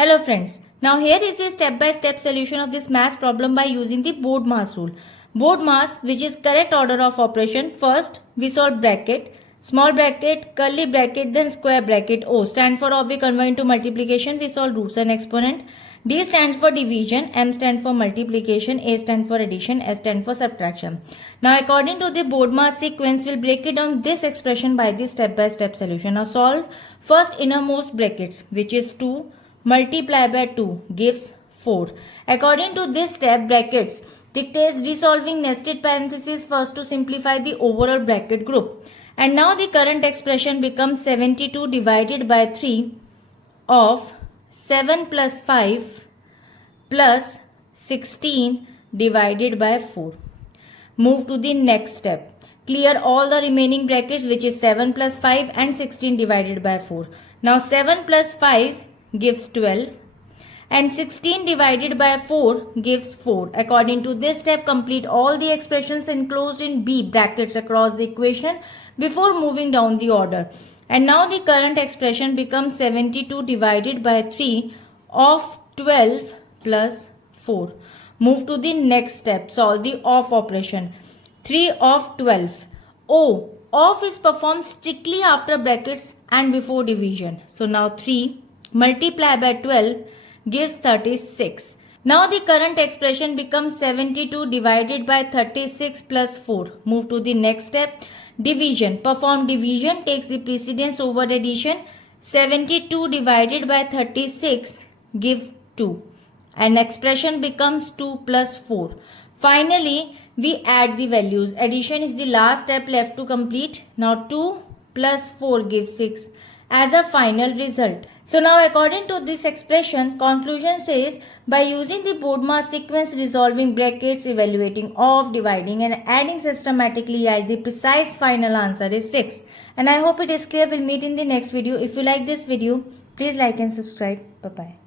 Hello friends, now here is the step-by-step solution of this math problem by using the BODMAS rule. BODMAS, which is correct order of operation. First we solve bracket, small bracket, curly bracket, then square bracket. O stand for or we convert into multiplication, we solve roots and exponent. D stands for division, M stands for multiplication, A stands for addition, S stands for subtraction. Now according to the BODMAS sequence, we'll break it down this expression by the step-by-step solution. Now solve first innermost brackets, which is 2 multiply by 2 gives 4. According to this step, brackets dictates resolving nested parentheses first to simplify the overall bracket group. And now the current expression becomes 72 divided by 3 of 7 plus 5 plus 16 divided by 4. Move to the next step. Clear all the remaining brackets, which is 7 plus 5 and 16 divided by 4. Now 7 plus 5 gives 12 and 16 divided by 4 gives 4. According to this step, complete all the expressions enclosed in B brackets across the equation before moving down the order. And now the current expression becomes 72 divided by 3 of 12 plus 4. Move to the next step. Solve the OF operation. 3 of 12. OF is performed strictly after brackets and before division. So now 3 multiply by 12 gives 36. Now the current expression becomes 72 divided by 36 plus 4. Move to the next step. Division. Perform division takes the precedence over addition. 72 divided by 36 gives 2. And expression becomes 2 plus 4. Finally, we add the values. Addition is the last step left to complete. Now 2 plus 4 gives 6 as a final result. So now according to this expression, conclusion says by using the BODMAS sequence, resolving brackets, evaluating off, dividing and adding systematically, the precise final answer is 6. And I hope it is clear. We'll meet in the next video. If you like this video, please like and subscribe. Bye-bye.